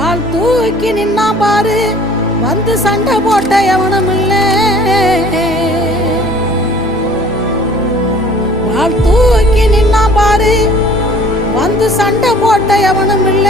வாள் தூக்கி நின்னா பாரு, வந்து சண்டை போட்ட எவனும் இல்ல. வாள் தூக்கி நின்னா பாரு, வந்து சண்டை போட்ட எவனும் இல்ல.